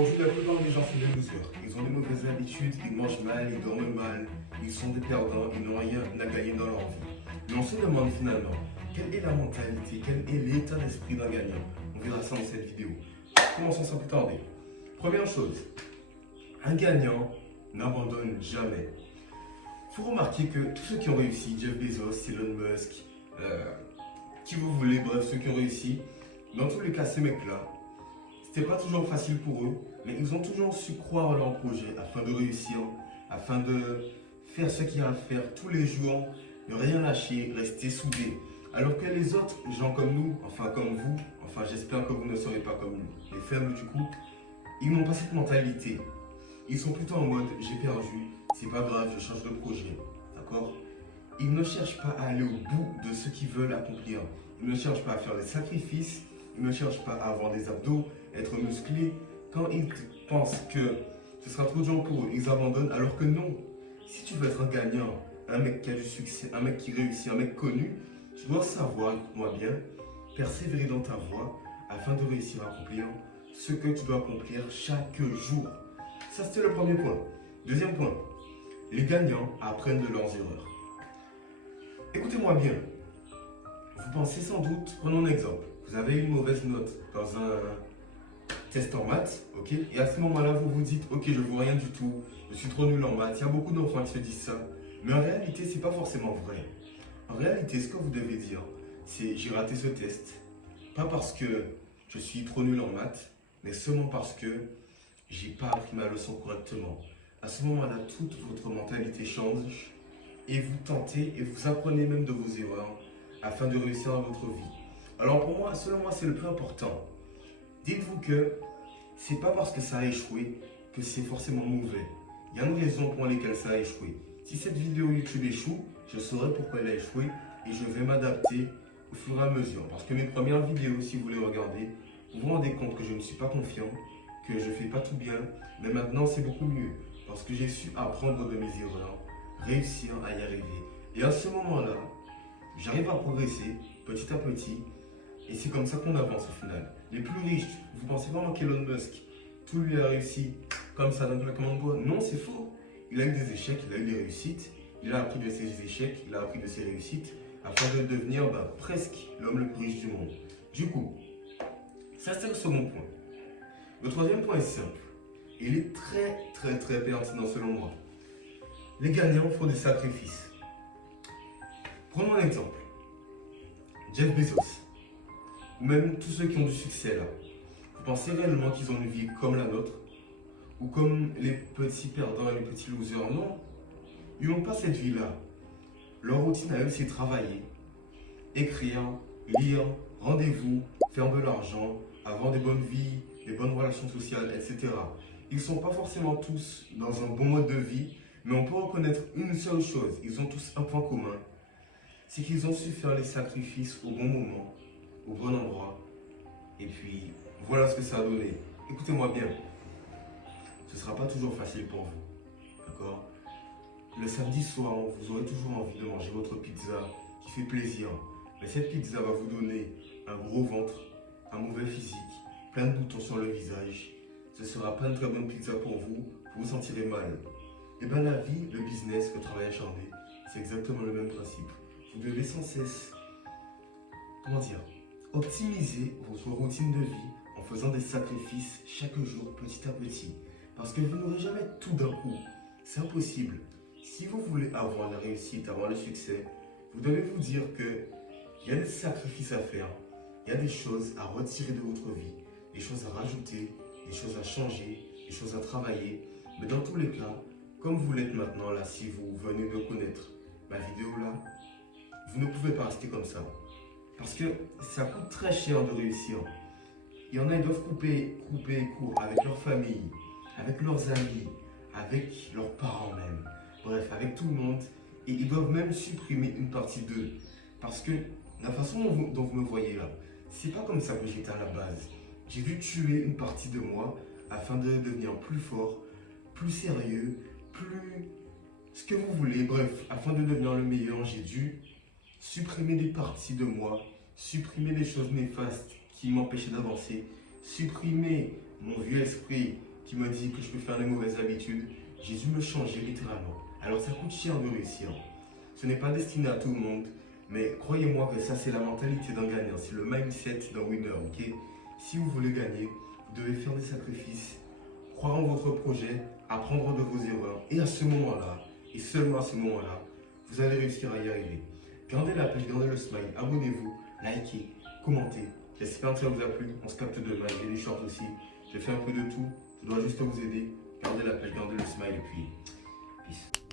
Aujourd'hui, la plupart des gens sont des losers. Ils ont des mauvaises habitudes, ils mangent mal, ils dorment mal, ils sont des perdants, ils n'ont rien à gagner dans leur vie. Mais on se demande finalement, quelle est la mentalité, quel est l'état d'esprit d'un gagnant? On verra ça dans cette vidéo. Commençons sans plus tarder. Première chose, un gagnant n'abandonne jamais. Il faut remarquer que tous ceux qui ont réussi, Jeff Bezos, Elon Musk, qui vous voulez, bref, ceux qui ont réussi, dans tous les cas, ces mecs-là, c'était pas toujours facile pour eux, mais ils ont toujours su croire en leur projet afin de réussir, afin de faire ce qu'il y a à faire tous les jours, ne rien lâcher, rester soudés. Alors que les autres gens comme nous, enfin comme vous, enfin j'espère que vous ne serez pas comme nous, les faibles du coup, ils n'ont pas cette mentalité. Ils sont plutôt en mode j'ai perdu, c'est pas grave, je change de projet, d'accord? Ils ne cherchent pas à aller au bout de ce qu'ils veulent accomplir. Ils ne cherchent pas à faire des sacrifices, ils ne cherchent pas à avoir des abdos, être musclés. Quand ils pensent que ce sera trop dur pour eux, ils abandonnent, alors que non. Si tu veux être un gagnant, un mec qui a du succès, un mec qui réussit, un mec connu, tu dois savoir, écoute-moi bien, persévérer dans ta voie afin de réussir à accomplir ce que tu dois accomplir chaque jour. Ça, c'était le premier point. Deuxième point, les gagnants apprennent de leurs erreurs. Écoutez-moi bien. Vous pensez sans doute, prenons un exemple. Vous avez une mauvaise note dans un test en maths, ok? Et à ce moment-là, vous vous dites, ok, je ne vois rien du tout, je suis trop nul en maths. Il y a beaucoup d'enfants qui se disent ça. Mais en réalité, ce n'est pas forcément vrai. En réalité, ce que vous devez dire, c'est j'ai raté ce test. Pas parce que je suis trop nul en maths, mais seulement parce que j'ai pas appris ma leçon correctement. À ce moment-là, toute votre mentalité change et vous tentez et vous apprenez même de vos erreurs afin de réussir dans votre vie. Alors pour moi, selon moi, c'est le plus important. Dites-vous que c'est pas parce que ça a échoué que c'est forcément mauvais. Il y a une raison pour laquelle ça a échoué. Si cette vidéo YouTube échoue, je saurai pourquoi elle a échoué et je vais m'adapter au fur et à mesure. Parce que mes premières vidéos, si vous les regardez, vous vous rendez compte que je ne suis pas confiant, que je ne fais pas tout bien, mais maintenant c'est beaucoup mieux. Parce que j'ai su apprendre de mes erreurs, réussir à y arriver. Et à ce moment-là, j'arrive à progresser petit à petit. Et c'est comme ça qu'on avance au final. Les plus riches, vous pensez vraiment qu'Elon Musk, tout lui a réussi comme ça d'un claquement de doigts? Non, c'est faux. Il a eu des échecs, il a eu des réussites. Il a appris de ses échecs, il a appris de ses réussites, afin de devenir presque l'homme le plus riche du monde. Du coup, ça c'est le second point. Le troisième point est simple. Il est très pertinent selon moi. Les gagnants font des sacrifices. Prenons un exemple. Jeff Bezos, ou même tous ceux qui ont du succès là. Vous pensez réellement qu'ils ont une vie comme la nôtre? Ou comme les petits perdants et les petits losers? Non. Ils n'ont pas cette vie-là. Leur routine à eux, c'est travailler, écrire, lire, rendez-vous, faire de l'argent, avoir des bonnes vies, des bonnes relations sociales, etc. Ils ne sont pas forcément tous dans un bon mode de vie, mais on peut reconnaître une seule chose. Ils ont tous un point commun. C'est qu'ils ont su faire les sacrifices au bon moment, au bon endroit. Et puis, voilà ce que ça a donné. Écoutez-moi bien. Ce ne sera pas toujours facile pour vous. D'accord? Le samedi soir, vous aurez toujours envie de manger votre pizza qui fait plaisir. Mais cette pizza va vous donner un gros ventre, un mauvais physique, plein de boutons sur le visage. Ce ne sera pas une très bonne pizza pour vous vous sentirez mal. Et bien la vie, le business, le travail acharné, c'est exactement le même principe. Vous devez sans cesse, optimiser votre routine de vie en faisant des sacrifices chaque jour, petit à petit. Parce que vous n'aurez jamais tout d'un coup. C'est impossible. Si vous voulez avoir la réussite, avoir le succès, vous devez vous dire qu'il y a des sacrifices à faire, il y a des choses à retirer de votre vie, des choses à rajouter, des choses à changer, des choses à travailler. Mais dans tous les cas, comme vous l'êtes maintenant là, si vous venez de connaître ma vidéo là, vous ne pouvez pas rester comme ça. Parce que ça coûte très cher de réussir. Il y en a qui doivent couper court avec leur famille, avec leurs amis, avec leurs parents même. Bref, avec tout le monde. Et ils doivent même supprimer une partie d'eux. Parce que la façon dont vous me voyez là, c'est pas comme ça que j'étais à la base. J'ai dû tuer une partie de moi afin de devenir plus fort, plus sérieux, plus ce que vous voulez. Bref, afin de devenir le meilleur, j'ai dû supprimer des parties de moi, supprimer des choses néfastes qui m'empêchaient d'avancer, supprimer mon vieux esprit qui me dit que je peux faire des mauvaises habitudes, Jésus me changeait littéralement. Alors ça coûte cher de réussir. Ce n'est pas destiné à tout le monde, mais croyez-moi que ça c'est la mentalité d'un gagnant, c'est le mindset d'un winner, ok? Si vous voulez gagner, vous devez faire des sacrifices, croire en votre projet, apprendre de vos erreurs, et à ce moment-là, et seulement à ce moment-là, vous allez réussir à y arriver. Gardez la pêche, gardez le smile, abonnez-vous, likez, commentez. J'espère que ça vous a plu, on se capte demain, j'ai des shorts aussi, j'ai fait un peu de tout, je dois juste vous aider. Gardez la pêche, gardez le smile et puis peace.